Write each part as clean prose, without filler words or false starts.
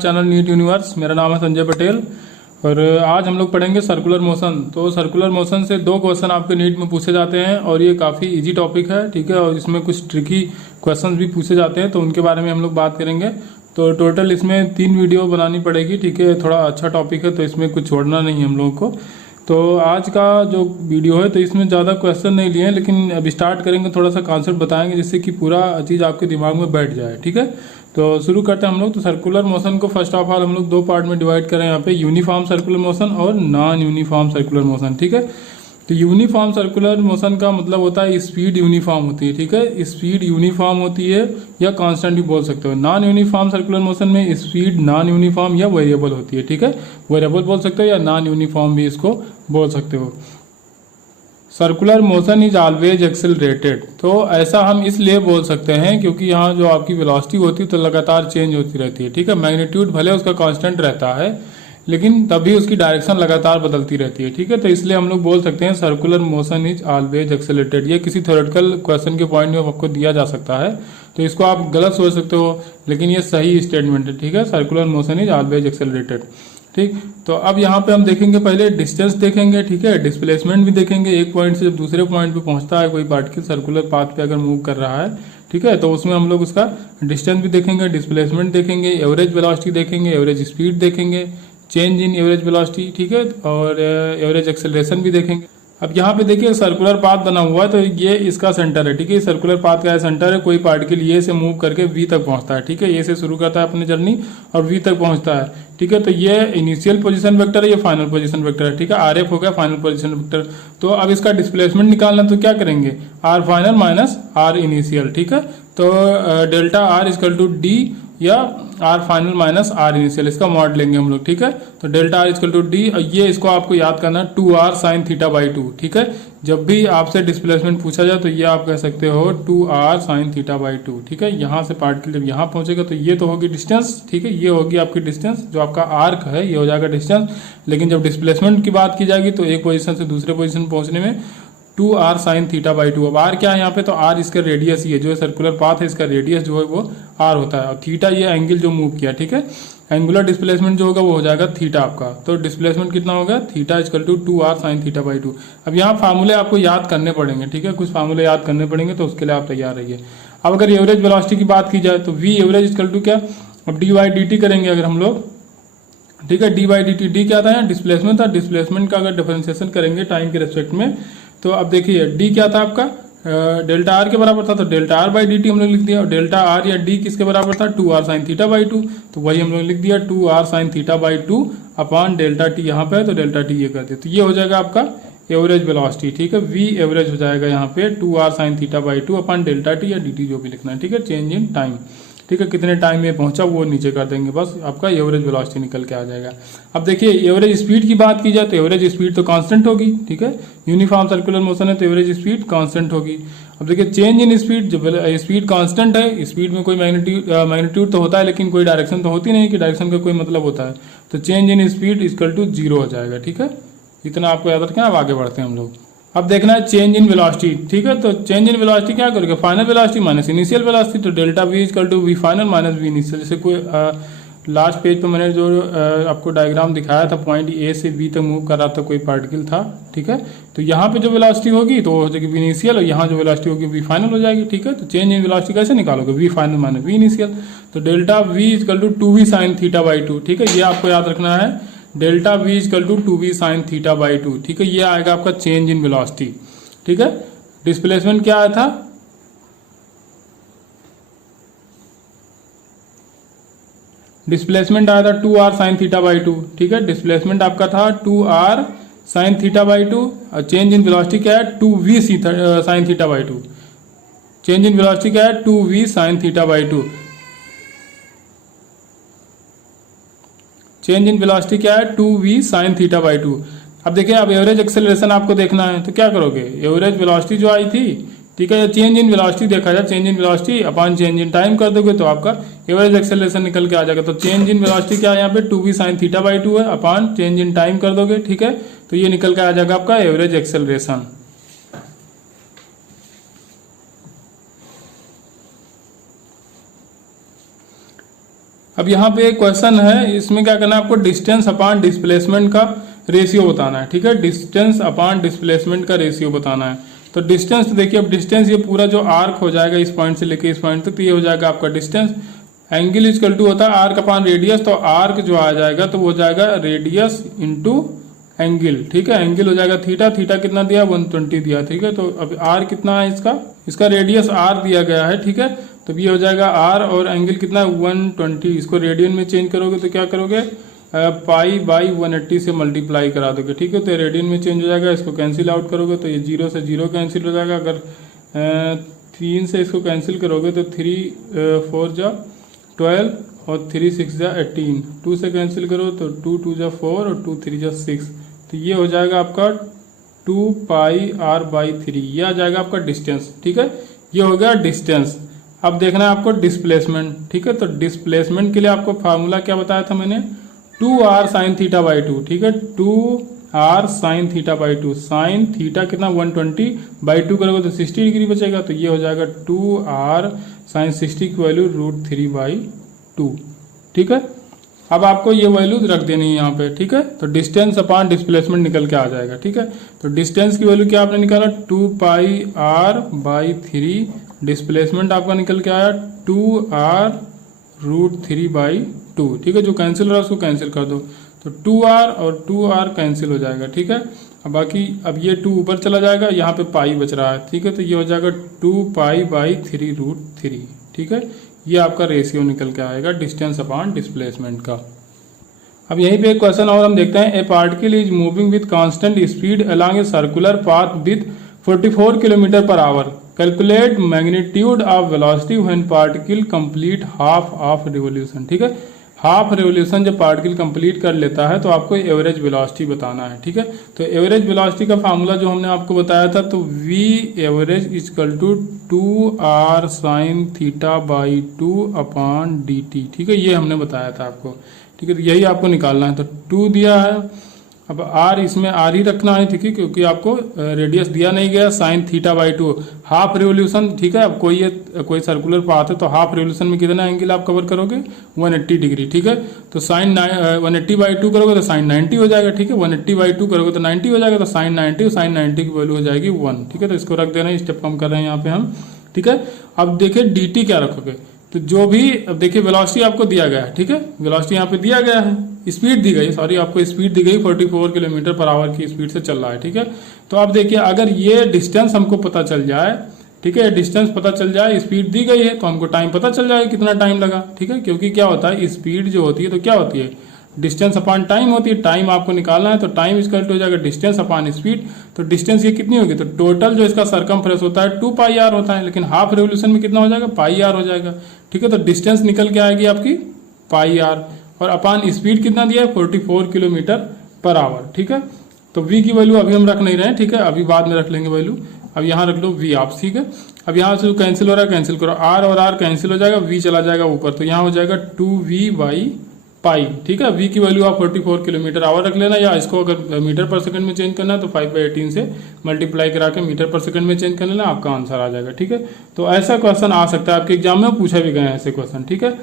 हमारे channel NEET universe. मेरा नाम है संजय पटेल और आज हम लोग पढ़ेंगे सर्कुलर मोशन। तो सर्कुलर मोशन से दो क्वेश्चन आपके नीट में पूछे जाते हैं और ये काफ़ी इजी टॉपिक है, ठीक है। और इसमें कुछ ट्रिकी क्वेश्चन भी पूछे जाते हैं, तो उनके बारे में हम लोग बात करेंगे। तो टोटल इसमें 3 वीडियो बनानी पड़ेगी, ठीक है। थोड़ा अच्छा टॉपिक है तो इसमें कुछ छोड़ना नहीं है हम लोगों को। तो आज का जो वीडियो है तो इसमें ज़्यादा क्वेश्चन नहीं लिए हैं, लेकिन अब स्टार्ट करेंगे, थोड़ा सा कॉन्सेप्ट बताएंगे जिससे कि पूरा चीज़ आपके दिमाग में बैठ जाए, ठीक है। तो शुरू करते हैं हम लोग। तो सर्कुलर मोशन को फर्स्ट ऑफ ऑल हम लोग 2 पार्ट में डिवाइड करें यहाँ पे, यूनिफॉर्म सर्कुलर मोशन और नॉन यूनिफॉर्म सर्कुलर मोशन, ठीक है। तो यूनिफॉर्म सर्कुलर मोशन का मतलब होता है स्पीड यूनिफॉर्म होती है, ठीक है। स्पीड यूनिफॉर्म होती है या कांस्टेंट भी बोल सकते हो। नॉन यूनिफॉर्म सर्कुलर मोशन में स्पीड नॉन यूनिफॉर्म या वेरिएबल होती है, ठीक है। वेरिएबल बोल सकते हो या नॉन यूनिफॉर्म भी इसको बोल सकते हो। Circular motion is always accelerated. तो ऐसा हम इसलिए बोल सकते हैं क्योंकि यहाँ जो आपकी वेलोसिटी होती है तो लगातार चेंज होती रहती है, ठीक है। मैग्नीट्यूड भले उसका कांस्टेंट रहता है लेकिन तभी उसकी डायरेक्शन लगातार बदलती रहती है, ठीक है। तो इसलिए हम लोग बोल सकते हैं circular motion is always accelerated. ये किसी थ्योरेटिकल क्वेश्चन के पॉइंट में आपको दिया जा सकता है, तो इसको आप गलत सोच सकते हो, लेकिन ये सही स्टेटमेंट है, ठीक है। Circular motion is always accelerated, ठीक। तो अब यहाँ पे हम देखेंगे, पहले डिस्टेंस देखेंगे, ठीक है। डिस्प्लेसमेंट भी देखेंगे। एक पॉइंट से जब दूसरे पॉइंट पे पहुंचता है कोई पार्टिकल सर्कुलर पाथ पे अगर मूव कर रहा है, ठीक है, तो उसमें हम लोग उसका डिस्टेंस भी देखेंगे, डिस्प्लेसमेंट देखेंगे, एवरेज वेलोसिटी देखेंगे, एवरेज स्पीड देखेंगे, चेंज इन एवरेज वेलोसिटी, ठीक है, और एवरेज एक्सेलरेशन भी देखेंगे। अब यहाँ पे देखिए सर्कुलर पाथ बना हुआ है, तो ये इसका सेंटर है, ठीक है। सर्कुलर पाथ का सेंटर है। कोई पार्टिकल ये से मूव करके वी तक पहुंचता है, ठीक है। ये से शुरू करता है अपनी जर्नी और वी तक पहुंचता है, ठीक है। तो ये इनिशियल पोजीशन वेक्टर है, ये फाइनल पोजीशन वेक्टर है, ठीक है। आर एफ हो गया फाइनल पोजीशन वेक्टर। तो अब इसका डिस्प्लेसमेंट निकालना, तो क्या करेंगे, R final minus R initial, ठीक है। तो delta R equal to D या R final minus R initial, इसका मॉड लेंगे हम लोग, ठीक है। तो delta R equal to D, ये इसको आपको याद करना 2r साइन थीटा बाई 2, ठीक है। जब भी आपसे डिस्प्लेसमेंट पूछा जाए तो ये आप कह सकते हो 2r साइन थीटा बाई 2, ठीक है। यहाँ से पार्टिकल जब यहाँ पहुंचेगा तो ये तो होगी डिस्टेंस, ठीक है। ये होगी आपकी डिस्टेंस, जो आपका आर्क है ये हो जाएगा डिस्टेंस। लेकिन जब डिस्प्लेसमेंट की बात की जाएगी तो एक पोजीशन से दूसरे पोजीशन पहुंचने में 2r साइन थीटा बाई 2। अब r क्या है यहाँ पे, तो r इसका रेडियस ही है, जो सर्कुलर पाथ है इसका रेडियस जो है वो r होता है। और थीटा ये एंगल जो मूव किया, ठीक है। एंगुलर डिस्प्लेसमेंट जो होगा वो हो जाएगा थीटा आपका। तो डिस्प्लेसमेंट कितना होगा, theta equal to 2r sine theta by 2। अब यहाँ फार्मूले आपको याद करने पड़ेंगे, ठीक है। कुछ फार्मूले याद करने पड़ेंगे, तो उसके लिए आप तैयार रहिए। अब अगर एवरेज वेलोसिटी की बात की जाए तो v एवरेज इक्वल टू क्या, अब डी बाई डी टी करेंगे अगर हम लोग, ठीक है। D by D T, D क्या था, डिस्प्लेसमेंट था। डिस्प्लेसमेंट का अगर डिफरेंशिएशन करेंगे टाइम के रेस्पेक्ट में, तो अब देखिए डी क्या था आपका, डेल्टा आर के बराबर था, तो delta are by D T हम लोग लिख दिया। और डेल्टा आर या डी किसके बराबर था, 2r साइन थीटा बाई 2, तो वही हम लोग लिख दिया 2r sine theta by 2 upon delta T यहाँ पे है, तो डेल्टा टी ये कर दिया। तो ये हो जाएगा आपका एवरेज वेलोसिटी, ठीक है। वी एवरेज हो जाएगा यहाँ पे 2r sine theta by 2 upon delta T या डी टी जो भी लिखना है, ठीक है। चेंज इन टाइम, ठीक है, कितने टाइम में पहुंचा वो नीचे कर देंगे, बस आपका एवरेज वेलोसिटी निकल के आ जाएगा। अब देखिए एवरेज स्पीड की बात की जाए तो एवरेज स्पीड तो कांस्टेंट होगी, ठीक है। यूनिफॉर्म सर्कुलर मोशन है तो एवरेज स्पीड कांस्टेंट होगी। अब देखिए चेंज इन स्पीड, जब स्पीड कांस्टेंट है, स्पीड में कोई मैग्नीट्यूड तो होता है लेकिन कोई डायरेक्शन तो होती नहीं कि डायरेक्शन का कोई मतलब होता है, तो change in speed equal to 0 हो जाएगा, ठीक है। इतना आपको याद रखना। अब आगे बढ़ते हैं हम लोग। अब देखना है चेंज इन वेलोसिटी, ठीक है। तो चेंज इन वेलोसिटी क्या करोगे, final velocity minus initial velocity, तो delta V equal to V final minus V initial. जैसे कोई लास्ट पेज पे मैंने जो आपको डायग्राम दिखाया था, पॉइंट ए से बी तक मूव कर रहा था कोई पार्टिकल था, ठीक है। तो यहाँ पे जो वेलोसिटी होगी तो हो जाएगी वी इनिशियल, और यहाँ जो वेलोसिटी होगी वी फाइनल हो जाएगी, ठीक है। तो चेंज इन वेलोसिटी कैसे निकालोगे, V final minus V initial, तो delta V equal to 2v sine theta by 2, ठीक है। ये आपको याद रखना है, delta V equal to 2v sine theta by 2, ठीक है। ये आएगा आपका चेंज इन वेलोसिटी, ठीक है। डिस्प्लेसमेंट क्या आया था, डिस्प्लेसमेंट आया था 2r साइन थीटा बाई 2, ठीक है। डिस्प्लेसमेंट आपका था 2r साइन थीटा बाई 2 और चेंज इन वेलोसिटी क्या है, 2v sine theta by 2। Change in velocity क्या है, 2v sine theta by 2। Change in velocity क्या है, 2v साइन थीटा बाई 2। अब देखिए अब एवरेज एक्सेलरेशन आपको देखना है, तो क्या करोगे, एवरेज वेलोसिटी जो आई थी, ठीक है, चेंज इन वेलोसिटी देखा जाए, change in velocity upon change in time कर दोगे तो आपका एवरेज एक्सेलरेशन निकल के आ जाएगा। तो चेंज इन वेलोसिटी क्या है यहाँ पे, 2v साइन थीटा बाई 2 है, अपॉन चेंज इन टाइम कर दोगे, ठीक है। तो ये निकल के आ जाएगा आपका एवरेज एक्सेलरेशन। अब यहाँ पे एक क्वेश्चन है, इसमें क्या करना है आपको, डिस्टेंस अपॉन डिस्प्लेसमेंट का रेशियो बताना है। ठीक है, डिस्टेंस अपॉन डिस्प्लेसमेंट का रेशियो बताना है। तो डिस्टेंस तो देखिए, अब डिस्टेंस ये पूरा जो आर्क हो जाएगा इस पॉइंट से लेके इस पॉइंट तक, तो ये हो जाएगा आपका डिस्टेंस। एंगल इक्वल टू होता है आर्क अपॉन रेडियस, तो आर्क जो आ जाएगा तो वो हो जाएगा रेडियस इंटू एंगल। ठीक है, एंगल हो जाएगा थीटा, थीटा कितना दिया 120 दिया। ठीक है, तो अब आर कितना है इसका रेडियस आर दिया गया है। ठीक है, तो ये हो जाएगा आर और एंगल कितना है 120। इसको रेडियन में चेंज करोगे तो क्या करोगे, पाई बाई 180 से मल्टीप्लाई करा दोगे। ठीक है, तो रेडियन में चेंज हो जाएगा। इसको कैंसिल आउट करोगे तो ये 0 से 0 कैंसिल हो जाएगा। अगर 3 से इसको कैंसिल करोगे तो 3 4 जा 12 और 3 6 जा 18। 2 से कैंसिल करो तो 2 2 जा 4 और 2 3 जा 6। तो ये हो जाएगा आपका 2 पाई आर बाई 3, ये आ जाएगा आपका डिस्टेंस। ठीक है, ये हो गया डिस्टेंस। अब देखना है आपको डिस्प्लेसमेंट। ठीक है, तो डिस्प्लेसमेंट के लिए आपको फार्मूला क्या बताया था मैंने, 2r साइन थीटा बाई 2। ठीक है, 2r sine theta by 2। Sine theta कितना 120 बाई 2 करोगे तो 60 डिग्री बचेगा, तो ये हो जाएगा 2r साइन 60 की वैल्यू √3/2। ठीक है, अब आपको ये वैल्यू रख देनी है यहाँ पे। ठीक है, तो डिस्टेंस अपॉन डिस्प्लेसमेंट निकल के आ जाएगा। ठीक है, तो डिस्टेंस की वैल्यू क्या आपने निकाला 2 पाई आर बाई 3, डिस्प्लेसमेंट आपका निकल के आया 2r √3/2। ठीक है, जो कैंसिल हो रहा है उसको कैंसिल कर दो, तो 2r और 2r कैंसिल हो जाएगा। ठीक है, अब बाकी अब ये 2 ऊपर चला जाएगा, यहाँ पे पाई बच रहा है। ठीक है, तो ये हो जाएगा 2 पाई बाई 3√3। ठीक है, ये आपका रेशियो निकल के आएगा डिस्टेंस अपॉन डिस्प्लेसमेंट का। अब यहीं पे एक क्वेश्चन और हम देखते हैं, ए particle is moving with constant speed along a circular path with 44 kilometre per hour. Calculate magnitude of velocity when particle complete half of revolution. ठीक है, हाफ रिवोल्यूशन जब पार्टिकल कंप्लीट कर लेता है तो आपको एवरेज वेलोसिटी बताना है। ठीक है, तो एवरेज वेलोसिटी का फार्मूला जो हमने आपको बताया था, तो v average equal to 2r sine theta by 2 upon dt। ठीक है, ये हमने बताया था आपको। ठीक है, तो यही आपको निकालना है। तो 2 दिया है, अब r इसमें r ही रखना है। ठीक है, क्योंकि आपको रेडियस दिया नहीं गया, sign theta by 2 half revolution. ठीक है, अब कोई सर्कुलर पाथ है तो हाफ रिवोल्यूशन में कितना एंगल आप कवर करोगे 180 डिग्री। ठीक है, तो साइन 180/2 करोगे तो साइन 90 हो जाएगा। ठीक है, 180/2 करोगे तो 90 हो जाएगा, तो साइन 90 और साइन 90 की वैल्यू हो जाएगी 1। ठीक है, तो इसको रख देना है, स्टेप कम कर रहे हैं यहाँ पे हम। ठीक है, अब देखिए dt क्या रखोगे, तो जो भी अब देखिए वेलोसिटी आपको दिया गया है। ठीक है, वेलोसिटी यहाँ पे दिया गया है, स्पीड दी गई, सॉरी आपको स्पीड दी गई 44 किलोमीटर पर आवर की स्पीड से चल रहा है। ठीक है, तो आप देखिए अगर ये डिस्टेंस हमको पता चल जाए, ठीक है, डिस्टेंस पता चल जाए, स्पीड दी गई है, तो हमको टाइम पता चल जाएगा कितना टाइम लगा। ठीक है, क्योंकि क्या होता है स्पीड जो होती है तो क्या होती है डिस्टेंस अपॉन टाइम होती है। टाइम आपको निकालना है तो टाइम इक्वल टू हो जाएगा डिस्टेंस अपॉन स्पीड। तो डिस्टेंस ये कितनी होगी, तो टोटल जो इसका सरकमफ्रेंस होता है 2 पाई आर होता है, लेकिन हाफ रिवोल्यूशन में कितना हो जाएगा पाई आर हो जाएगा। ठीक है, तो डिस्टेंस निकल के आएगी आपकी पाई आर, और अपॉन स्पीड कितना दिया है 44 किलोमीटर पर आवर। ठीक है, तो v की वैल्यू अभी हम रख नहीं रहे हैं। ठीक है, अभी बाद में रख लेंगे वैल्यू, अब यहाँ रख लो v आप। ठीक है, अब यहाँ से कैंसिल हो रहा है, कैंसिल करो, r और r कैंसिल हो जाएगा, v चला जाएगा ऊपर, तो यहाँ हो जाएगा 2v/पाई। ठीक है, v की वैल्यू आप 44 किलोमीटर आवर रख लेना, या इसको अगर मीटर पर सेकंड में चेंज करना है तो 5/18 से मल्टीप्लाई करा के मीटर पर सेकंड में चेंज कर लेना, आपका आंसर आ जाएगा। ठीक है, तो ऐसा क्वेश्चन आ सकता है आपके एग्जाम में, पूछा भी गए हैं ऐसे क्वेश्चन। ठीक है,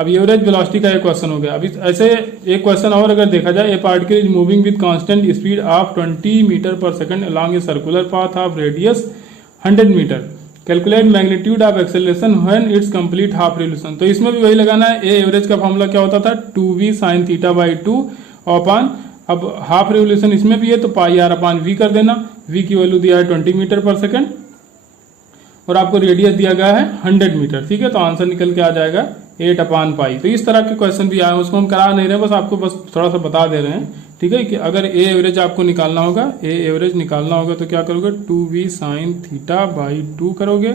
अब एवरेज वेलोसिटी का एक क्वेश्चन हो गया। अभी ऐसे एक क्वेश्चन और अगर देखा जाए, a particle is moving with constant speed of 20 metre पर second along a circular path of radius 100 metre. Calculate magnitude of acceleration when it's complete half revolution. तो इसमें भी वही लगाना है, ए एवरेज का फॉर्मूला क्या होता था 2v sine theta by 2 upon, अब हाफ रिवोल्यूशन इसमें भी है तो पाई आर अपॉन v कर देना। v की वैल्यू दिया है 20 मीटर पर सेकंड और आपको रेडियस दिया गया है 100 मीटर। ठीक है, तो आंसर निकल के आ जाएगा 8/पाई। तो इस तरह के क्वेश्चन भी आए, उसको हम करा नहीं रहे, बस आपको बस थोड़ा सा बता दे रहे हैं। ठीक है, कि अगर ए एवरेज आपको निकालना होगा, ए एवरेज निकालना होगा तो क्या करोगे 2v साइन थीटा बाई 2 करोगे,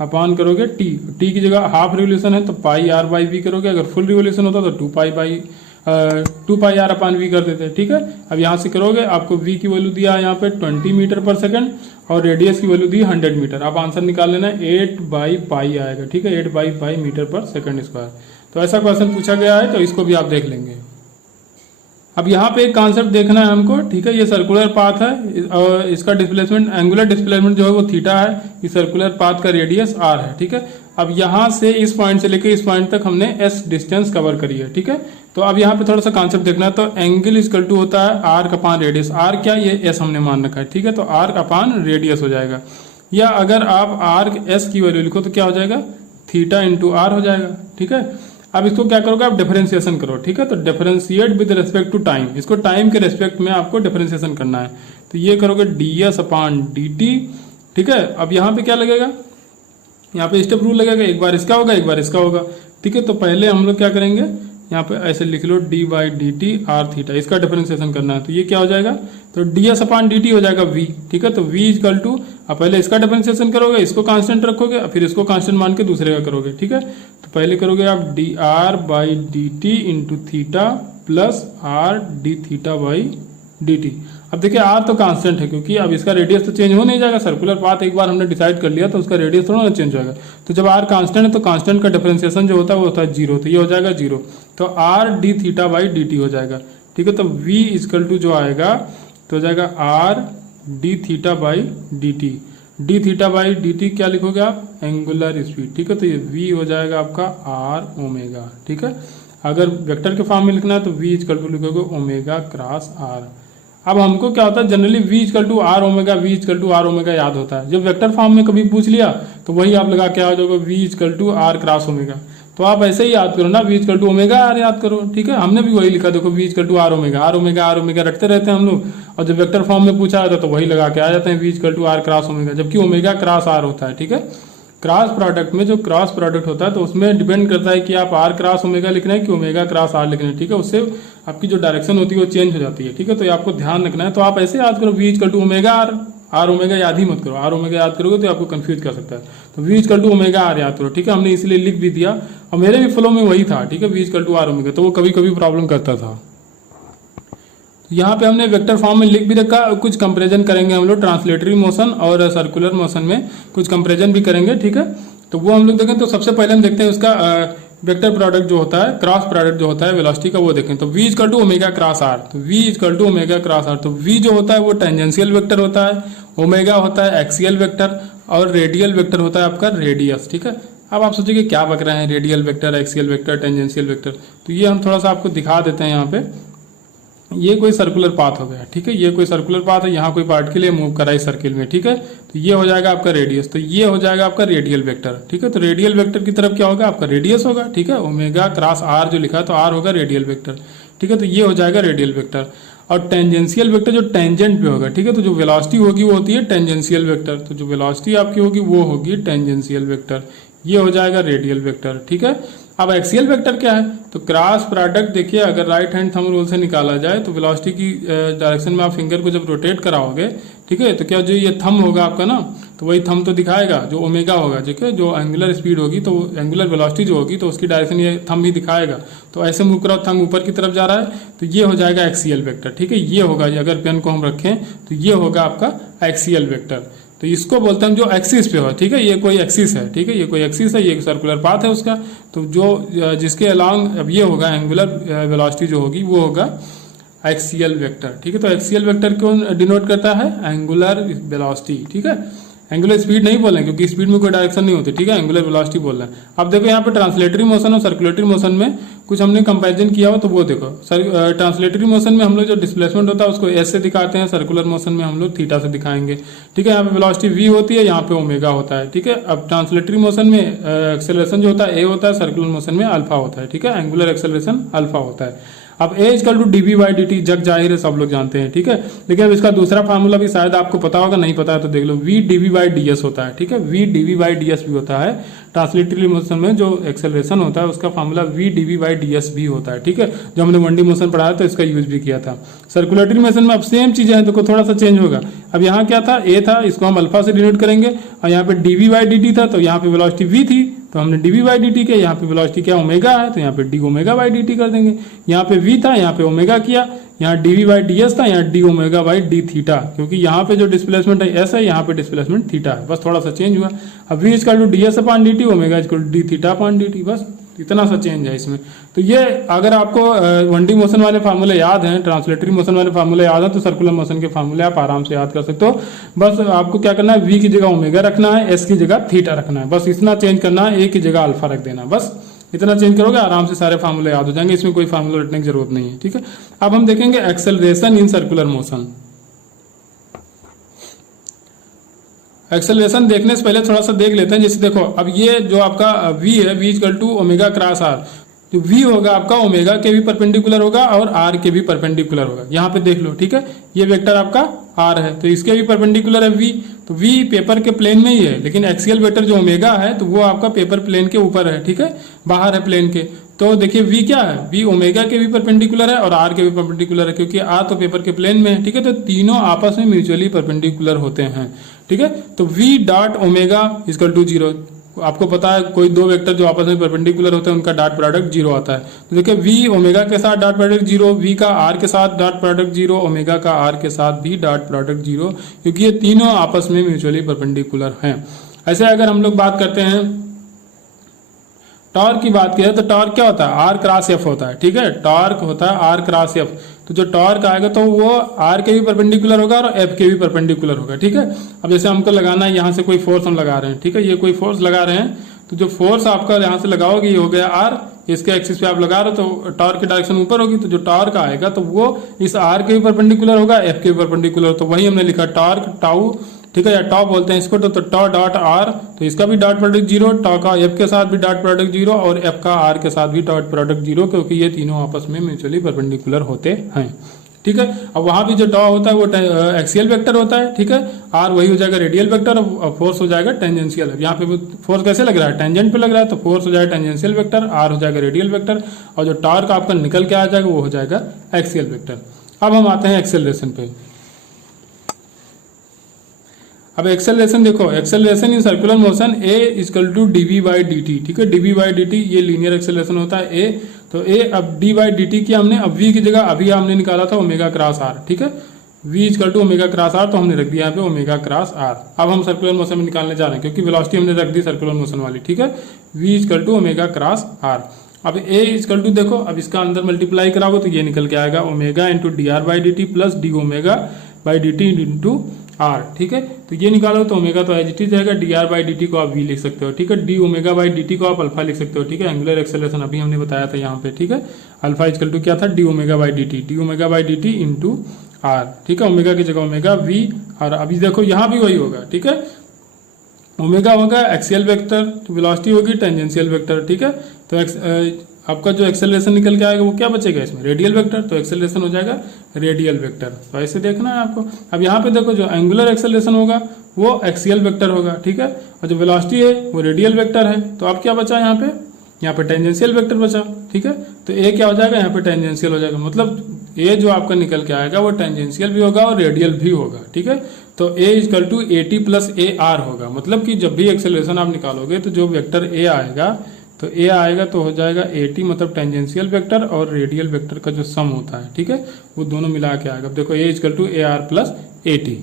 अपॉन करोगे टी की जगह हाफ रिवोल्यूशन है तो पाई आर बाई वी करोगे, अगर फुल रिवोल्यूशन होता तो 2 पाई आर अपॉन वी कर देते। ठीक है, अब यहाँ से करोगे, आपको v की वैल्यू दिया है यहाँ पे 20 मीटर पर सेकंड और रेडियस की वैल्यू दी 100 मीटर। अब आंसर निकाल लेना है 8/पाई आएगा। ठीक है, 8/पाई मीटर पर सेकंड स्क्वायर। तो ऐसा क्वेश्चन पूछा गया है, तो इसको भी आप देख लेंगे। अब यहाँ पे एक कॉन्सेप्ट देखना है हमको। ठीक है, ये सर्कुलर पाथ है और इसका डिस्प्लेसमेंट, एंगुलर डिस्प्लेसमेंट जो है वो थीटा है, इस सर्कुलर पाथ का रेडियस r है। ठीक है, अब यहाँ से इस पॉइंट से लेकर इस पॉइंट तक हमने एस डिस्टेंस कवर करी है, ठीक है। तो अब यहाँ पे थोड़ा सा कॉन्सेप्ट देखना है। तो एंगल इक्वल टू होता है आर्क अपान रेडियस। आर क्या, ये एस हमने मान रखा है, ठीक है। तो आर्क अपान रेडियस हो जाएगा, या अगर आप आर्क एस की वैल्यू लिखो तो क्या हो जाएगा, थीटा इंटू आर हो जाएगा, ठीक है। अब इसको क्या करोगे आप, डिफरेंशिएशन करो, ठीक है। तो differentiate with respect to time, इसको टाइम के रिस्पेक्ट में आपको डिफरेंशिएशन करना है। तो ये करोगे D S upon D T, ठीक है। अब यहाँ पे क्या लगेगा, यहाँ पे स्टेप रूल लगेगा, एक बार इसका होगा एक बार इसका होगा, ठीक है। तो पहले हम लोग क्या करेंगे, यहाँ पे ऐसे लिख लो D by D T R theta, इसका डिफरेंशिएशन करना है। तो ये क्या हो जाएगा, तो D S upon D T हो जाएगा वी, ठीक है। तो वी इक्वल टू, अब पहले इसका डिफरेंशिएशन करोगे, इसको कांस्टेंट रखोगे, फिर इसको कांस्टेंट मान के दूसरे का करोगे, ठीक है। तो पहले करोगे आप D R by D T into theta plus R D theta by D T. अब देखिए आर तो कांस्टेंट है, क्योंकि अब इसका रेडियस तो चेंज हो नहीं जाएगा, सर्कुलर पाथ एक बार हमने डिसाइड कर लिया तो उसका रेडियस थोड़ा ना चेंज होगा। तो जब आर कांस्टेंट है तो कांस्टेंट का डिफरेंशिएशन जो होता है वो होता है जीरो, तो ये हो जाएगा जीरो। तो R D theta by D T हो जाएगा, ठीक है। तो वी इक्वल टू जो आएगा तो हो जाएगा R D theta by D T. D theta by D T क्या लिखोगे आप, एंगुलर स्पीड, ठीक है। तो ये वी हो जाएगा आपका आर ओमेगा, ठीक है। अगर वेक्टर के फॉर्म में लिखना है तो वी इक्वल टू लिखोगे ओमेगा क्रॉस आर। अब हमको क्या होता है, generally v equal to R omega, v equal to R omega याद होता है। जब वेक्टर फॉर्म में कभी पूछ लिया तो वही आप लगा के आ जाओगे v equal to R cross omega. तो आप ऐसे ही याद करो ना, v equal to omega R याद करो, ठीक है। हमने भी वही लिखा, देखो v equal to R omega, R omega R omega रखते रहते हैं हम लोग, और जब वेक्टर फॉर्म में पूछा जाता है तो वही लगा के आ जाते हैं v equal to R cross omega, जबकि ओमेगा क्रॉस आर होता है, ठीक है। क्रॉस प्रोडक्ट में जो क्रॉस प्रोडक्ट होता है तो उसमें डिपेंड करता है कि आप आर क्रॉस ओमेगा लिख रहे हैं कि ओमेगा क्रॉस आर लिख रहे हैं, ठीक है। उससे आपकी जो डायरेक्शन होती है वो चेंज हो जाती है, ठीक है। तो ये आपको ध्यान रखना है। तो आप ऐसे याद करो, V equal to omega R, R omega याद ही मत करो, आर ओमेगा याद करोगे तो आपको कंफ्यूज कर सकता है। तो V equal to omega R याद करो, ठीक है। हमने इसलिए लिख भी दिया, और मेरे भी फ्लो में वही था, ठीक है, V equal to R omega, तो वो कभी कभी प्रॉब्लम करता था। यहाँ पे हमने वेक्टर फॉर्म में लिख भी रखा, कुछ कंपेरिजन करेंगे हम लोग ट्रांसलेटरी मोशन और सर्कुलर मोशन में कुछ कंपेरिजन भी करेंगे, ठीक है। तो वो हम लोग देखें। तो सबसे पहले हम देखते हैं उसका वेक्टर प्रोडक्ट जो होता है, क्रॉस प्रोडक्ट जो होता है वेलोसिटी का, वो देखें। तो v equal to omega cross R, तो v equal to omega cross R. तो v जो होता है वो टेंजेंशियल वेक्टर होता है, ओमेगा होता है एक्सियल वेक्टर, और रेडियल वेक्टर होता है आपका रेडियस, ठीक है। अब आप सोचिए क्या बक रहे हैं, radial vector, axial vector, tangential vector. तो ये हम थोड़ा सा आपको दिखा देते हैं यहाँ पे। ये कोई सर्कुलर पाथ हो गया, ठीक है। ये कोई सर्कुलर पाथ है, यहाँ कोई पार्टिकल मूव करा इस सर्किल में, ठीक है। तो ये हो जाएगा आपका रेडियस, तो ये हो जाएगा आपका रेडियल वेक्टर, ठीक है। तो रेडियल वेक्टर की तरफ क्या होगा, आपका रेडियस होगा, ठीक है। ओमेगा क्रॉस आर जो लिखा है तो आर होगा रेडियल वेक्टर, ठीक है। तो ये हो जाएगा रेडियल वेक्टर। और टेंजेंशियल वेक्टर जो टेंजेंट पे होगा, ठीक है। तो जो वेलोसिटी होगी वो होती है टेंजेंशियल वेक्टर, तो जो वेलोसिटी आपकी होगी वो होगी टेंजेंशियल वेक्टर, ये हो जाएगा रेडियल वेक्टर, ठीक है। अब एक्सियल वेक्टर क्या है, तो क्रॉस प्रोडक्ट देखिए, अगर राइट हैंड थंब रूल से निकाला जाए तो वेलोसिटी की डायरेक्शन में आप फिंगर को जब रोटेट कराओगे, ठीक है, तो क्या जो ये थंब होगा आपका ना, तो वही थंब तो दिखाएगा, जो ओमेगा होगा, ठीक है। जो एंगुलर स्पीड होगी तो एंगुलर वेलोसिटी जो होगी तो उसकी डायरेक्शन ये थंब ही दिखाएगा। तो ऐसे मूव करो, थंब ऊपर की तरफ जा रहा है तो ये हो जाएगा एक्सियल वेक्टर, ठीक है। ये होगा, अगर पेन को हम रखें तो ये होगा आपका एक्सियल वेक्टर। तो इसको बोलते हैं जो एक्सिस पे हो, ठीक है। ये कोई एक्सिस है, ठीक है, ये कोई एक्सिस है, ये सर्कुलर पाथ है उसका। तो जो जिसके अलांग अब ये होगा एंगुलर वेलोसिटी जो होगी वो होगा एक्सियल वेक्टर, ठीक है। तो एक्सियल वेक्टर क्यों डिनोट करता है, एंगुलर वेलोसिटी, ठीक है। एंगुलर स्पीड नहीं बोल रहे क्योंकि स्पीड में कोई डायरेक्शन नहीं होती, ठीक है। एंगुलर वेलोसिटी बोल रहे हैं। अब देखो यहाँ पे ट्रांसलेटरी मोशन और सर्कुलेटरी मोशन में कुछ हमने कंपैरिजन किया हो, तो वो देखो। ट्रांसलेटरी मोशन में हम लोग जो डिस्प्लेसमेंट होता है उसको एस से दिखाते हैं, सर्कुलर मोशन में हम लोग थीटा से दिखाएंगे, ठीक है। यहाँ पे वेलोसिटी वी होती है, यहाँ पे ओमेगा होता है, ठीक है। अब ट्रांसलेटरी मोशन में एक्सेलरेशन जो होता है ए होता है, सर्कुलर मोशन में अल्फा होता है, ठीक है। एंगुलर एक्सेलरेशन अल्फा होता है। अब A equal to DB by D T जग जाहिर है, सब लोग जानते हैं, ठीक है। लेकिन अब इसका दूसरा फार्मूला भी शायद आपको पता होगा, नहीं पता है तो देख लो, V DV by D S होता है, ठीक है। V DV by D S भी होता है। ट्रांसलेटरी मोशन में जो एक्सेलरेशन होता है उसका formula V DV by D S भी होता है, ठीक है। जो हमने 1D मोशन पढ़ाया तो इसका यूज भी किया था। सर्कुलेटरी मोशन में अब सेम चीजें हैं, तो थोड़ा सा चेंज होगा। अब यहाँ क्या था, ए था, इसको हम अल्फा से डिनोट करेंगे, और यहाँ पे डीवी बाई डी टी था, तो यहाँ पे वेलोसिटी वी थी, तो हमने डीवी बाई डी टी किया। यहाँ पे वेलोसिटी क्या ओमेगा है, तो यहाँ पे D omega by D T कर देंगे। यहाँ पे वी था, यहाँ पे ओमेगा किया, यहाँ डीवी बाई डी एस था, यहाँ D omega by D theta, क्योंकि यहाँ पे जो डिस्प्लेसमेंट है एस है, यहाँ पे डिस्प्लेसमेंट थीटा है, बस थोड़ा सा चेंज हुआ। अब V equal to D S upon D T, omega equal to D theta upon D T, बस इतना सा चेंज है इसमें। तो ये अगर आपको 1D मोशन वाले फार्मूले याद हैं, ट्रांसलेटरी मोशन वाले फार्मूले याद हैं, तो सर्कुलर मोशन के फार्मूले आप आराम से याद कर सकते हो। बस आपको क्या करना है, v की जगह ओमेगा रखना है, s की जगह थीटा रखना है, बस इतना चेंज करना है, a की जगह अल्फा रख देना, बस इतना चेंज करोगे आराम से सारे फार्मूले याद हो जाएंगे, इसमें कोई फार्मूला रटने की जरूरत नहीं है। ठीक है, अब हम देखेंगे acceleration in circular motion. Acceleration देखने से पहले थोड़ा सा देख लेते हैं। जैसे देखो, अब ये जो आपका v है, v equal to omega cross r, तो v होगा आपका ओमेगा के भी परपेंडिकुलर होगा और r के भी परपेंडिकुलर होगा। यहाँ पे देख लो, ठीक है, ये वेक्टर आपका r है तो इसके भी परपेंडिकुलर है v, तो v पेपर के प्लेन में ही है, लेकिन एक्सियल वेक्टर जो ओमेगा है तो वो आपका पेपर प्लेन के ऊपर है, ठीक है, बाहर है प्लेन के। तो देखिए v क्या है, v ओमेगा के भी परपेंडिकुलर है और r के भी परपेंडिकुलर है, क्योंकि r तो पेपर के प्लेन में है। ठीक है, तो तीनों आपस में म्यूचुअली परपेंडिकुलर होते हैं। ठीक है, तो v dot omega equal to 0, आपको पता है कोई दो वेक्टर जो आपस में परपेंडिकुलर होते हैं उनका डॉट प्रोडक्ट 0 आता है। तो देखिए v ओमेगा के साथ डॉट प्रोडक्ट 0, v का r के साथ डॉट प्रोडक्ट 0, ओमेगा का r के साथ भी डॉट प्रोडक्ट 0, क्योंकि ये तीनों आपस में म्यूचुअली परपेंडिकुलर हैं। ऐसे अगर हम लोग बात करते हैं टॉर्क की बात करें तो टॉर्क क्या होता है, r क्रॉस f होता है। ठीक है, टॉर्क होता है r क्रॉस f, तो जो टॉर्क आएगा तो वो r के भी परपेंडिकुलर होगा और f के भी परपेंडिकुलर होगा। ठीक है, अब जैसे हमको लगाना है, यहाँ से कोई फोर्स हम लगा रहे हैं, ठीक है, ये कोई फोर्स लगा रहे हैं, तो जो फोर्स आपका यहाँ से लगाओगे ये हो गया r, इसके एक्सिस पे आप लगा रहे हो तो टॉर्क की डायरेक्शन ऊपर होगी, तो जो टॉर्क आएगा तो वो इस r के भी परपेंडिकुलर होगा, f के भी परपेंडिकुलर, तो वही हमने लिखा टॉर्क टाउ, ठीक है, या टॉ बोलते हैं इसको, तो टॉ डॉट आर, तो इसका भी डॉट प्रोडक्ट 0, टॉ का एफ के साथ भी डॉट प्रोडक्ट 0 और एफ का आर के साथ भी डॉट प्रोडक्ट 0, क्योंकि ये तीनों आपस में म्यूचुअली परपेंडिकुलर होते हैं। ठीक है, अब वहां भी जो टॉ होता है वो एक्सियल वेक्टर होता है। ठीक है, आर वही हो जाएगा रेडियल वेक्टर और फोर्स हो जाएगा टेंजेंशियल। यहाँ पे फोर्स कैसे लग रहा है, टेंजेंट पे लग रहा है, तो फोर्स हो जाएगा टेंजेंशियल वेक्टर, आर हो जाएगा रेडियल वेक्टर, और जो टॉर्क आपका निकल के आ जाएगा वो हो जाएगा एक्सियल वेक्टर। अब हम आते हैं एक्सेलरेशन पे। अब एक्सेलरेशन देखो, acceleration in circular motion a equal to D V by D T. ठीक है, D V by D T ये लीनियर एक्सेलरेशन होता है a, तो a अब d बाई डी टी किया हमने, अब v की जगह अभी हमने निकाला था ओमेगा क्रॉस r। ठीक है, v equal to omega cross r, तो हमने रख दिया यहाँ पे ओमेगा क्रॉस r। अब हम सर्कुलर मोशन में निकालने जा रहे हैं, क्योंकि वेलोसिटी हमने रख दी सर्कुलर मोशन वाली। ठीक है, v equal to omega cross r। अब a इक्वल टू देखो, अब इसका अंदर मल्टीप्लाई कराओगे तो ये निकल के आएगा omega into D R by D T plus D omega by D T into R. ठीक है, तो ये निकालो तो ओमेगा तो एज इट इज रहेगा, D R by D T को आप वी लिख सकते हो। ठीक है, D omega by D T को आप अल्फा लिख सकते हो। ठीक है, एंगुलर एक्सेलरेशन अभी हमने बताया था यहाँ पे। ठीक है, अल्फा इक्वल टू क्या था, D omega by D T into R. ठीक है, ओमेगा की जगह ओमेगा वी, और अभी देखो यहाँ भी वही होगा। ठीक है, ओमेगा होगा एक्सियल वेक्टर, तो वेलोसिटी होगी टेंजेंशियल वेक्टर। ठीक है, तो आपका जो एक्सेलरेशन निकल के आएगा वो क्या बचेगा इसमें, रेडियल वेक्टर, तो एक्सेलरेशन हो जाएगा रेडियल वेक्टर। तो ऐसे देखना है आपको। अब यहाँ पे देखो जो एंगुलर एक्सेलरेशन होगा वो एक्सियल वेक्टर होगा। ठीक है, और जो वेलोसिटी है वो रेडियल वेक्टर है, तो अब क्या बचा यहाँ पे टेंजेंशियल वेक्टर बचा। ठीक है, तो ए क्या हो जाएगा, यहाँ पे टेंजेंशियल हो जाएगा, मतलब ए जो आपका निकल के आएगा वो टेंजेंशियल भी होगा और रेडियल भी होगा। ठीक है, तो A equal to A T plus A R होगा, मतलब कि जब भी एक्सेलरेशन आप निकालोगे तो जो वेक्टर ए आएगा तो ए आएगा तो हो जाएगा ए टी, मतलब टेंजेंशियल वेक्टर और रेडियल वेक्टर का जो सम होता है। ठीक है, वो दोनों मिला के आएगा। अब देखो A equal to A R plus A T.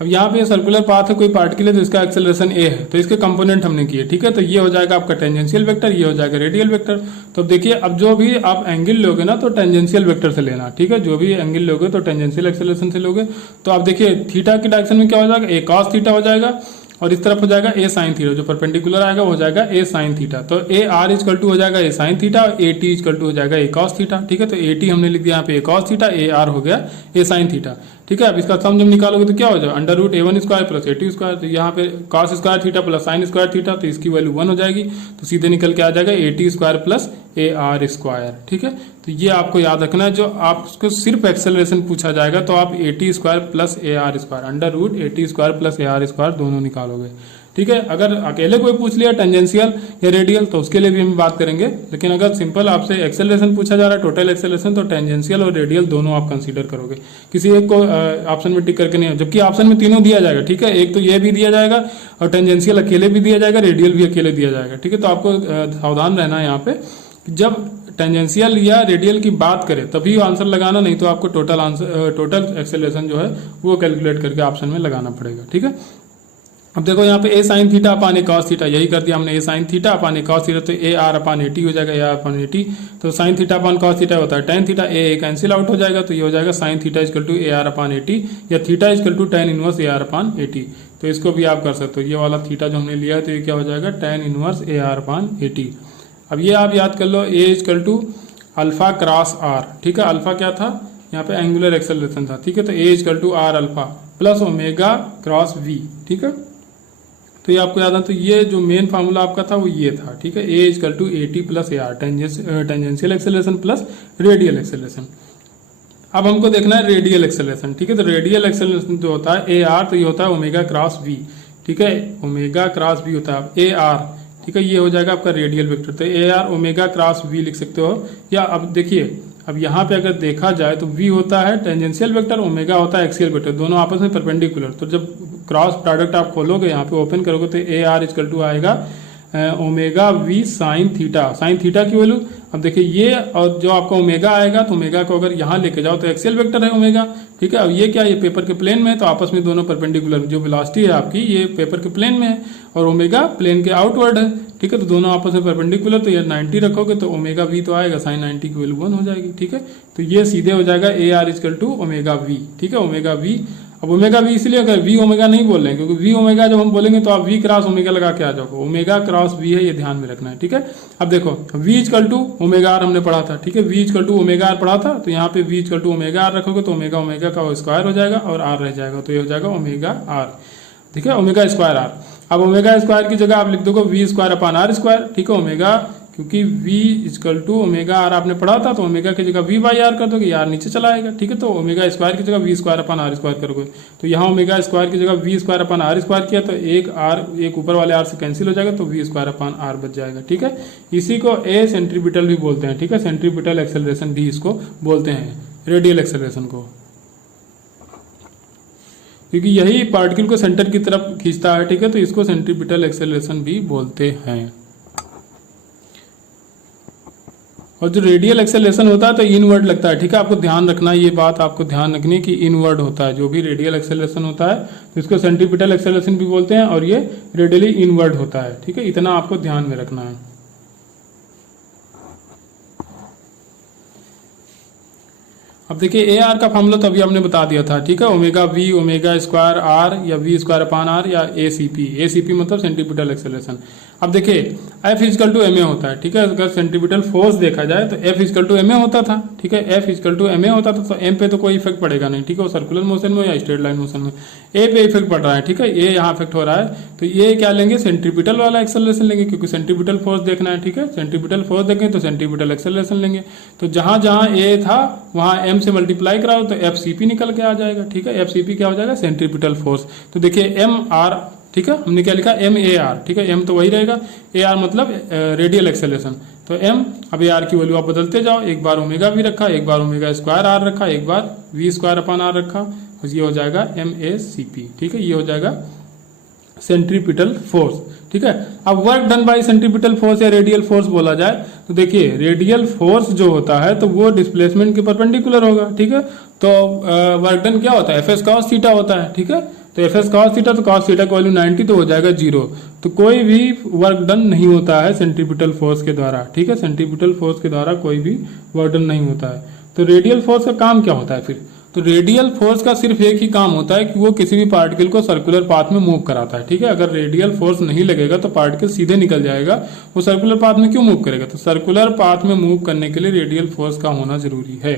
अब यहाँ पे सर्कुलर पाथ है कोई पार्टिकल है तो इसका एक्सेलरेशन ए है, तो इसके कंपोनेंट हमने किए। ठीक है, तो ये हो जाएगा आपका टेंजेंशियल वेक्टर, ये हो जाएगा रेडियल वेक्टर। तो अब देखिए, अब जो भी आप एंगल लोगे ना तो टेंजेंशियल वेक्टर से लेना। ठीक है, जो भी एंगल लोगे तो टेंजेंशियल एक्सेलरेशन से लोगे। तो आप देखिए थीटा की डायरेक्शन में क्या हो जाएगा, ए कॉस थीटा हो जाएगा, और इस तरफ हो जाएगा ए साइन थीटा, जो परपेंडिकुलर आएगा वो हो जाएगा ए साइन थीटा। तो ए आर इक्वल टू हो जाएगा A sine theta, A T equal to हो जाएगा ए कॉस थीटा। ठीक है, तो ए टी हमने लिख दिया यहाँ पे ए कॉस थीटा, ए आर हो गया ए साइन थीटा। ठीक है, अब इसका सम जब निकालोगे तो क्या हो जाएगा, under root A one square plus A T square, तो यहाँ पे cos square theta plus sine square theta, तो इसकी वैल्यू 1 हो जाएगी, तो सीधे निकल के आ जाएगा ए T square plus A R square. ठीक है, तो ये आपको याद रखना है, जो आपको सिर्फ एक्सेलरेशन पूछा जाएगा तो आप A T square plus A R square, under root A T square plus A R square दोनों निकालोगे। ठीक है, अगर अकेले कोई पूछ लिया टेंजेंशियल या रेडियल तो उसके लिए भी हम बात करेंगे, लेकिन अगर सिंपल आपसे एक्सेलरेशन पूछा जा रहा है टोटल एक्सेलरेशन, तो टेंजेंशियल और रेडियल दोनों आप कंसीडर करोगे, किसी एक को ऑप्शन में टिक करके नहीं, जबकि ऑप्शन में तीनों दिया जाएगा। ठीक है, एक तो ये भी दिया जाएगा और टेंजेंशियल अकेले भी दिया जाएगा, रेडियल भी अकेले दिया जाएगा। ठीक है, तो आपको सावधान रहना है यहाँ पे, जब टेंजेंशियल या रेडियल की बात करें तभी आंसर लगाना, नहीं तो आपको टोटल एक्सेलरेशन जो है वो कैलकुलेट करके ऑप्शन में लगाना पड़ेगा। ठीक है, अब देखो यहाँ पे A sine theta upon A cos theta, यही कर दिया हमने, A sine theta upon A cos theta, तो A R upon A T हो जाएगा, A R upon A T. तो sine theta upon cos theta होता है tan theta, A cancel out हो जाएगा, तो ये हो जाएगा sine theta equal to A R upon A T, या theta equal to tan inverse A R upon A T. तो इसको भी आप कर सकते हो, ये वाला थीटा जो हमने लिया है तो ये क्या हो जाएगा, tan inverse A R upon A T. अब ये आप याद कर लो, A equal to alpha cross R, ठीक है, अल्फा क्या था यहाँ पे, एंगुलर एक्सेलरेशन था, ठीक है, तो A equal to R alpha plus omega cross V, ठीक है। तो ये आपको याद है, तो ये जो मेन फार्मूला आपका था वो ये था, ठीक है, A equal to A T plus A R, tangential acceleration plus radial acceleration. अब हमको देखना है रेडियल एक्सेलरेशन, ठीक है, तो रेडियल एक्सेलरेशन जो होता है ए आर, तो ये होता है ओमेगा क्रॉस वी, ठीक है, ओमेगा क्रॉस वी होता है ए आर, ठीक है, ये हो जाएगा आपका रेडियल वेक्टर, तो A R omega cross V लिख सकते हो। या अब देखिए, अब यहाँ पे अगर देखा जाए तो v होता है टेंजेंशियल वेक्टर, ओमेगा होता है एक्सियल वेक्टर, दोनों आपस में परपेंडिकुलर। तो जब क्रॉस प्रोडक्ट आप खोलोगे यहाँ पे ओपन करोगे तो ए आर इजकल टू आएगा omega V sine theta, sine theta की वैल्यू। अब देखिए ये और जो आपका ओमेगा आएगा, तो ओमेगा को अगर यहाँ लेके जाओ तो एक्सियल वेक्टर है ओमेगा, ठीक है। अब ये क्या, ये पेपर के प्लेन में है, तो आपस में दोनों परपेंडिकुलर, जो वेलोसिटी है आपकी ये पेपर के प्लेन में है और ओमेगा प्लेन के आउटवर्ड है, ठीक है, तो दोनों आपस में परपेंडिकुलर। तो ये 90 रखोगे तो ओमेगा वी तो आएगा, साइन 90 की वैल्यू 1 हो जाएगी, ठीक है। तो ये सीधे हो जाएगा A R equal to omega V, ठीक है, ओमेगा वी। अब ओमेगा वी इसलिए अगर वी ओमेगा नहीं बोल रहे हैं, क्योंकि वी ओमेगा जब हम बोलेंगे तो आप वी क्रॉस ओमेगा लगा के आ जाओगे, ओमेगा क्रॉस वी है, ये ध्यान में रखना है, ठीक है। अब देखो V equal to omega R हमने पढ़ा था, ठीक है, V equal to omega R पढ़ा था, तो यहाँ पे V equal to omega R रखोगे तो ओमेगा ओमेगा का स्क्वायर हो जाएगा और आर रह जाएगा, तो ये हो जाएगा ओमेगा आर, ठीक है, ओमेगा स्क्वायर आर। अब ओमेगा स्क्वायर की जगह आप लिख दोगे V square upon R square, ठीक है, ओमेगा, क्योंकि v equal to omega R आपने पढ़ा था, तो ओमेगा की जगह v बाई आर कर दोगे, आर नीचे चला आएगा, ठीक है। तो ओमेगा स्क्वायर की जगह V square upon R square करोगे, तो यहाँ ओमेगा स्क्वायर की जगह V square upon R square किया, तो एक आर, एक ऊपर वाले आर से कैंसिल हो जाएगा, तो वी स्क्वायर अपन आर बच जाएगा, ठीक है। इसी को ए सेंट्रीपिटल भी बोलते हैं, ठीक है, सेंट्रीपिटल एक्सेलरेशन भी इसको बोलते हैं, रेडियल एक्सेलरेशन को, क्योंकि यही पार्टिकल को सेंटर की तरफ खींचता है, ठीक है, तो इसको सेंट्रीपिटल एक्सेलरेशन भी बोलते हैं। और जो रेडियल एक्सेलरेशन होता है तो इनवर्ड लगता है, ठीक है, आपको ध्यान रखना, ये बात आपको ध्यान रखनी है कि इनवर्ड होता है, जो भी रेडियल एक्सेलरेशन होता है तो इसको सेंट्रीपिटल एक्सेलरेशन भी बोलते हैं, और ये रेडियली इनवर्ड होता है, ठीक है, इतना आपको ध्यान में रखना है। अब देखिए ए आर का फॉर्मूला तो अभी हमने बता दिया था, ठीक है, omega V omega square R या वी स्क्वायर अपान आर या ए सी पी मतलब सेंट्रीपिटल एक्सेलरेशन। अब देखिए F equal to M A होता है, ठीक है, अगर सेंट्रीपिटल फोर्स देखा जाए तो F equal to M A होता था, ठीक है, F equal to M A होता था, तो एम पे तो कोई इफेक्ट पड़ेगा नहीं, ठीक है, वो सर्कुलर मोशन में या स्ट्रेट लाइन मोशन में, ए पे इफेक्ट पड़ रहा है, ठीक है, ये यहाँ इफेक्ट हो रहा है, तो ये क्या लेंगे, सेंट्रीपिटल वाला एक्सेलरेशन लेंगे, क्योंकि सेंट्रीपिटल फोर्स देखना है, ठीक है, सेंट्रीपिटल फोर्स देखें तो सेंट्रीपिटल एक्सेलरेशन लेंगे, तो जहां जहां ए था वहां एम से मल्टीप्लाई कराओ तो एफ सी पी निकल के आ जाएगा, ठीक है, एफ सी पी क्या हो जाएगा, सेंट्रीपिटल फोर्स। तो देखिए एम आर, ठीक है, हमने क्या लिखा, एम ए आर, ठीक है, एम तो वही रहेगा, ए आर मतलब रेडियल एक्सेलरेशन, तो एम, अब ए आर की वैल्यू आप बदलते जाओ, एक बार ओमेगा भी रखा, एक बार ओमेगा स्क्वायर आर रखा, एक बार वी स्क्वायर अपन आर रखा, ये हो जाएगा एम ए सी पी, ठीक है, ये हो जाएगा सेंट्रीपिटल फोर्स, ठीक है। अब work done by centripetal force या रेडियल फोर्स बोला जाए तो देखिए रेडियल फोर्स जो होता है तो वो डिस्प्लेसमेंट के परपेंडिकुलर होगा, ठीक है, तो वर्क डन क्या होता है, एफ एस कॉस थीटा होता है, ठीक है, तो एफ एस कॉस थीटा, तो कॉस थीटा का वैल्यू 90, तो हो जाएगा 0, तो कोई भी वर्क डन नहीं होता है सेंट्रीपिटल फोर्स के द्वारा, ठीक है, सेंट्रीपिटल फोर्स के द्वारा कोई भी वर्क डन नहीं होता है। तो रेडियल फोर्स का काम क्या होता है फिर, तो रेडियल फोर्स का सिर्फ एक ही काम होता है कि वो किसी भी पार्टिकल को सर्कुलर पाथ में मूव कराता है, ठीक है, अगर रेडियल फोर्स नहीं लगेगा तो पार्टिकल सीधे निकल जाएगा, वो सर्कुलर पाथ में क्यों मूव करेगा, तो सर्कुलर पाथ में मूव करने के लिए रेडियल फोर्स का होना जरूरी है।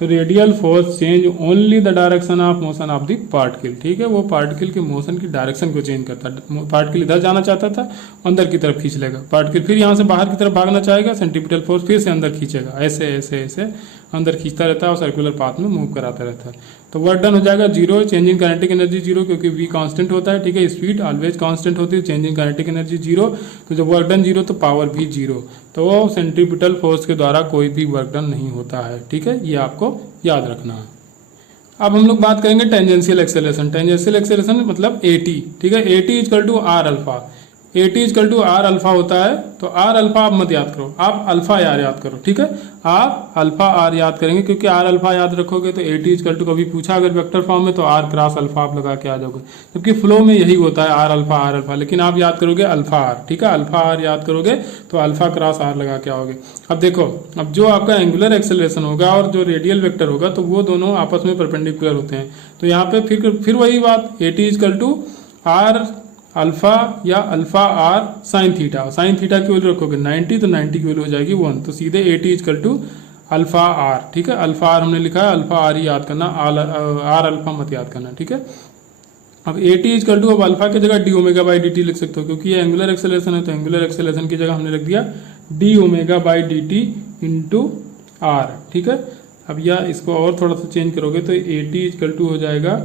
तो radial force change only the direction of motion of the particle, ठीक है, वो पार्टिकल के मोशन की डायरेक्शन को चेंज करता है, पार्टिकल इधर जाना चाहता था अंदर की तरफ खींच लेगा, पार्टिकल फिर यहाँ से बाहर की तरफ भागना चाहेगा, सेंट्रीपिटल फोर्स फिर से अंदर खींचेगा, ऐसे ऐसे ऐसे अंदर खींचता रहता है और सर्कुलर पाथ में मूव कराता रहता है। तो वर्क डन हो जाएगा 0, चेंजिंग काइनेटिक एनर्जी 0, क्योंकि v कांस्टेंट होता है, ठीक है, स्पीड ऑलवेज कांस्टेंट होती है, चेंजिंग काइनेटिक एनर्जी 0, तो जब वर्क डन 0 तो पावर भी 0, तो सेंट्रीपिटल फोर्स के द्वारा कोई भी वर्क डन नहीं होता है, ठीक है, ये आपको याद रखना है। अब हम लोग बात करेंगे टेंजेंशियल एक्सेलरेशन। टेंजेंशियल एक्सेलरेशन मतलब AT, ठीक है, AT equal to R alpha, A T equal to R alpha होता है, तो आर अल्फा आप मत याद करो, आप अल्फा आर याद करो, ठीक है। आप अल्फा आर याद करेंगे, क्योंकि आर अल्फा याद रखोगे तो ए टी इजकल टू कभी पूछा अगर वेक्टर फॉर्म में तो आर क्रॉस अल्फा आप लगा के आ जाओगे, जबकि फ्लो में यही होता है आर अल्फा, लेकिन आप याद करोगे अल्फा आर, ठीक है। अल्फा आर याद करोगे तो अल्फा क्रॉस आर लगा के आओगे। अब देखो, अब जो आपका एंगुलर एक्सेलरेशन होगा और जो रेडियल वेक्टर होगा तो वो दोनों आपस में परपेंडिकुलर होते हैं। तो यहाँ पे फिर वही बात, A T equal to R alpha या alpha R sine theta, sine theta की वैल्यू रखोगे 90 तो 90 की वैल्यू हो जाएगी 1, तो सीधे A T equal to alpha R, ठीक है। अल्फा आर हमने लिखा है, अल्फा आर ही याद करना, आर अल्फा मत याद करना, ठीक है। अब ए टी इजकल टू, अब अल्फा की जगह D omega by D T लिख सकते हो, क्योंकि ये एंगुलर एक्सेलरेशन है, तो एंगुलर एक्सेलरेशन की जगह हमने रख दिया D omega by D T into R, ठीक है। अब या इसको और थोड़ा सा चेंज करोगे तो ए टी इजकल टू हो जाएगा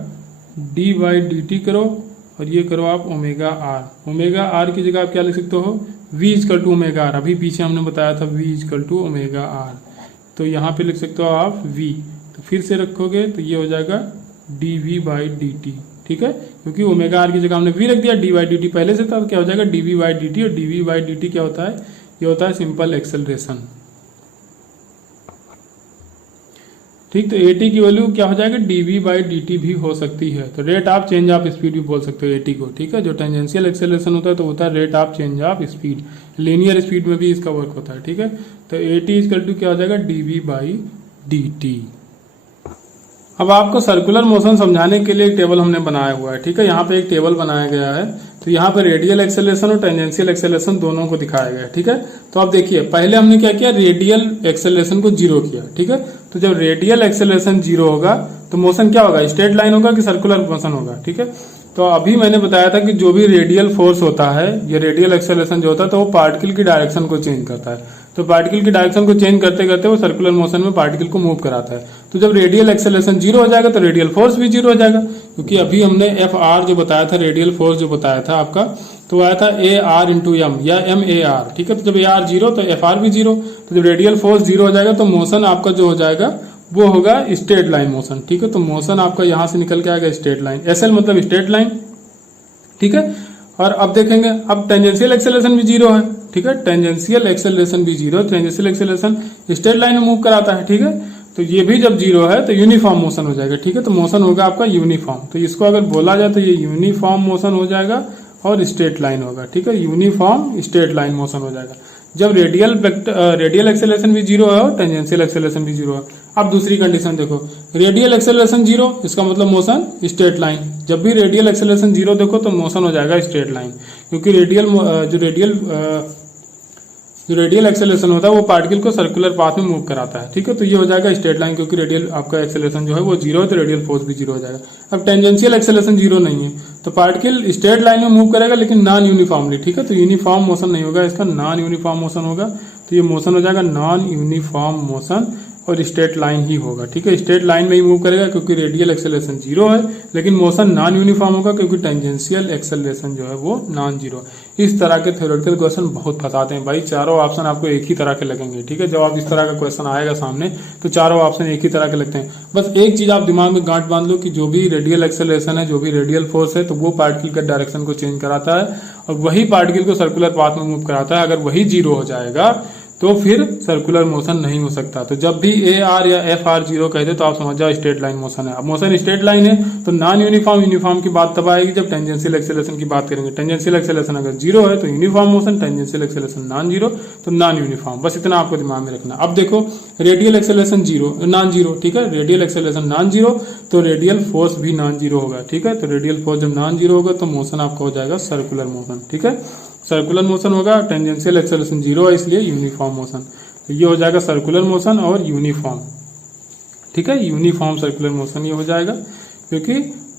डी बाई डी टी करो और ये करो आप ओमेगा आर। ओमेगा आर की जगह आप क्या लिख सकते हो, V equal to omega R, अभी पीछे हमने बताया था V equal to omega R, तो यहाँ पे लिख सकते हो आप वी, तो फिर से रखोगे तो ये हो जाएगा D V by D T, ठीक है। क्योंकि ओमेगा आर की जगह हमने वी रख दिया, डी बाई डी टी पहले से था, तो क्या हो जाएगा D V by D T, और D V by D T क्या होता है, ये होता है सिंपल एक्सेलरेशन, ठीक। तो ए टी की वैल्यू क्या हो जाएगा, D V by D T भी हो सकती है, तो rate of change of speed भी बोल सकते हो ए टी को, ठीक है। जो टेंजेंशियल एक्सेलरेशन होता है तो होता है rate of change of speed, linear speed में भी इसका वर्क होता है, ठीक है। तो ए टी इजकल टू क्या हो जाएगा, D V by D T. अब आपको सर्कुलर मोशन समझाने के लिए एक टेबल हमने बनाया हुआ है, ठीक है। यहाँ पे एक टेबल बनाया गया है, तो यहाँ पे रेडियल एक्सेलरेशन और टेंजेंशियल एक्सेलरेशन दोनों को दिखाया गया है, ठीक है। तो अब देखिए, पहले हमने क्या किया, रेडियल एक्सेलरेशन को जीरो किया, ठीक है। तो जब रेडियल एक्सेलरेशन जीरो होगा तो मोशन क्या होगा, स्ट्रेट लाइन होगा कि सर्कुलर मोशन होगा, ठीक है। तो अभी मैंने बताया था कि जो भी रेडियल फोर्स होता है, ये रेडियल एक्सेलरेशन जो होता है, तो वो पार्टिकल की डायरेक्शन को चेंज करता है, तो पार्टिकल की डायरेक्शन को चेंज करते करते वो सर्कुलर मोशन में पार्टिकल को मूव कराता है। तो जब रेडियल एक्सेलरेशन जीरो हो जाएगा तो रेडियल फोर्स भी जीरो हो जाएगा, क्योंकि अभी हमने एफ आर जो बताया था, रेडियल फोर्स जो बताया था आपका, तो आया था ए आर इंटू एम या एम ए आर, ठीक है। तो जब ए आर जीरो तो एफ आर भी जीरो, तो जब रेडियल फोर्स जीरो हो जाएगा तो मोशन आपका जो हो जाएगा वो होगा स्ट्रेट लाइन मोशन, ठीक है। तो मोशन आपका यहां से निकल के आएगा स्ट्रेट लाइन, एस एल मतलब स्ट्रेट लाइन, ठीक है। और अब देखेंगे, अब टेंजेंशियल एक्सेलरेशन भी जीरो है, ठीक है। टेंजेंशियल एक्सेलरेशन भी zero, tangential acceleration straight line में मूव कराता है, ठीक है। तो ये भी जब जीरो है तो यूनिफॉर्म मोशन हो जाएगा, ठीक है। तो मोशन होगा आपका यूनिफॉर्म, तो इसको अगर बोला जाए तो ये यूनिफॉर्म मोशन हो जाएगा और स्ट्रेट लाइन होगा, ठीक है। यूनिफॉर्म स्ट्रेट लाइन मोशन हो जाएगा जब रेडियल एक्सेलरेशन भी जीरो है और टेंजेंशियल एक्सेलरेशन भी जीरो है। अब दूसरी कंडीशन देखो, रेडियल एक्सेलरेशन जीरो, इसका मतलब मोशन स्ट्रेट लाइन। जब भी रेडियल एक्सेलरेशन जीरो देखो तो मोशन हो जाएगा स्ट्रेट लाइन, क्योंकि जो रेडियल एक्सेलरेशन होता है वो पार्टिकल को सर्कुलर पाथ में मूव कराता है, ठीक है। तो ये हो जाएगा स्ट्रेट लाइन, क्योंकि रेडियल आपका एक्सेलरेशन जो है वो जीरो है, तो रेडियल फोर्स भी जीरो हो जाएगा। अब टेंजेंशियल एक्सेलरेशन जीरो नहीं है तो पार्टिकल स्ट्रेट लाइन में मूव करेगा, लेकिन नॉन यूनिफॉर्मली, ठीक है। तो यूनिफॉर्म मोशन नहीं होगा, इसका नॉन यूनिफॉर्म मोशन होगा, तो ये मोशन हो जाएगा नॉन यूनिफॉर्म मोशन और स्ट्रेट लाइन ही होगा, ठीक है। स्ट्रेट लाइन में ही मूव करेगा क्योंकि रेडियल एक्सेलरेशन जीरो है, लेकिन मोशन नॉन यूनिफॉर्म होगा क्योंकि टेंजेंशियल एक्सेलरेशन जो है वो नॉन जीरो। इस तरह के थ्योरेटिकल क्वेश्चन बहुत फंसाते हैं भाई, चारों ऑप्शन आपको एक ही तरह के लगेंगे, ठीक है। जब आप इस तरह का क्वेश्चन आएगा सामने तो चारों ऑप्शन एक ही तरह के लगते हैं। बस एक चीज आप दिमाग में गांठ बांध लो कि जो भी रेडियल एक्सेलरेशन है, जो भी रेडियल फोर्स है, तो वो पार्टिकल का डायरेक्शन को चेंज कराता है और वही पार्टिकल को सर्कुलर पाथ में मूव कराता है। अगर वही जीरो हो जाएगा तो फिर सर्कुलर मोशन नहीं हो सकता। तो जब भी ए आर या एफ आर जीरो कहते तो आप समझ जाओ स्ट्रेट लाइन मोशन है। अब मोशन स्ट्रेट लाइन है तो नॉन यूनिफॉर्म की बात तब आएगी जब टेंजेंशियल एक्सेलरेशन की बात करेंगे। टेंजेंशियल एक्सेलरेशन अगर जीरो है तो uniform motion, tangential acceleration non zero तो नॉन यूनिफॉर्म। बस इतना आपको दिमाग में रखना। अब देखो radial acceleration zero non zero, ठीक है। रेडियल एक्सेलरेशन नॉन जीरो तो रेडियल फोर्स भी नॉन जीरो होगा, ठीक है। तो रेडियल फोर्स जब नॉन जीरो होगा तो मोशन आपका हो जाएगा सर्कुलर मोशन, ठीक है। सर्कुलर मोशन होगा, टेंजेंशियल एक्सेलरेशन जीरो है इसलिए यूनिफॉर्म मोशन। तो ये हो जाएगा सर्कुलर मोशन और यूनिफॉर्म, ठीक है। यूनिफॉर्म सर्कुलर मोशन ये हो जाएगा क्योंकि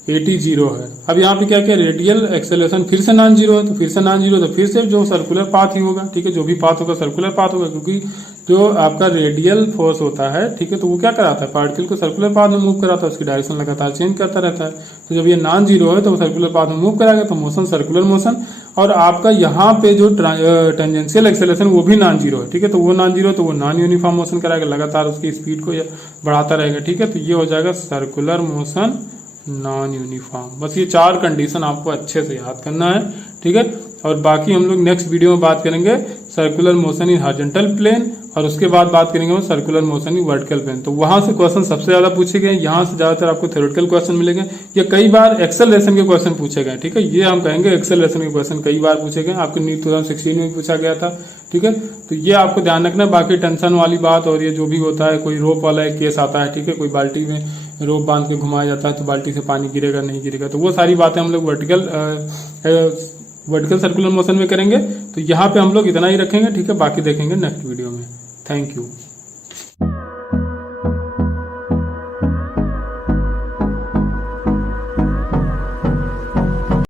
एटी जीरो है। अब यहाँ पे क्या क्या रेडियल एक्सेलरेशन फिर से नॉन जीरो है, तो फिर से नॉन जीरो तो फिर से जो सर्कुलर पाथ ही होगा, ठीक है। जो भी पाथ होगा सर्कुलर पाथ होगा, क्योंकि जो आपका रेडियल फोर्स होता है, ठीक है, तो वो क्या कराता है पार्टिकल को सर्कुलर पाथ में मूव कराता है, उसकी डायरेक्शन लगातार चेंज करता रहता है। तो जब ये नॉन जीरो है तो वो सर्कुलर पाथ में मूव कराएगा तो मोशन सर्कुलर मोशन। और आपका यहाँ पे जो टेंजेंशियल एक्सेलरेशन वो भी नॉन जीरो है, ठीक है। तो वो नॉन जीरो तो वो नॉन यूनिफॉर्म मोशन कराएगा, लगातार उसकी स्पीड को बढ़ाता रहेगा, ठीक है। तो ये हो जाएगा सर्कुलर मोशन नॉन यूनिफॉर्म। बस ये चार कंडीशन आपको अच्छे से याद करना है, ठीक है। और बाकी हम लोग नेक्स्ट वीडियो में बात करेंगे circular motion in horizontal plane, और उसके बाद बात करेंगे हम circular motion in vertical plane. तो वहां से क्वेश्चन सबसे ज्यादा पूछे गए, यहाँ से ज्यादातर आपको थ्योरेटिकल क्वेश्चन मिलेंगे, या कई बार एक्सेलरेशन के क्वेश्चन पूछे गए। ठीक है, ये हम कहेंगे एक्सेलरेशन के क्वेश्चन कई बार पूछे गए, आपके नीट 2016 में पूछा गया था। ठीक है, तो ये आपको ध्यान रखना। बाकी टेंशन वाली बात और ये जो भी होता है, कोई रोप वाला एक केस आता है, ठीक है, कोई बाल्टी में रोप बांध के घुमाया जाता है तो बाल्टी से पानी गिरेगा नहीं गिरेगा, तो वो सारी बातें हम लोग वर्टिकल सर्कुलर मोशन में करेंगे। तो यहाँ पे हम लोग इतना ही रखेंगे। ठीक है, बाकी देखेंगे नेक्स्ट वीडियो में। Thank you.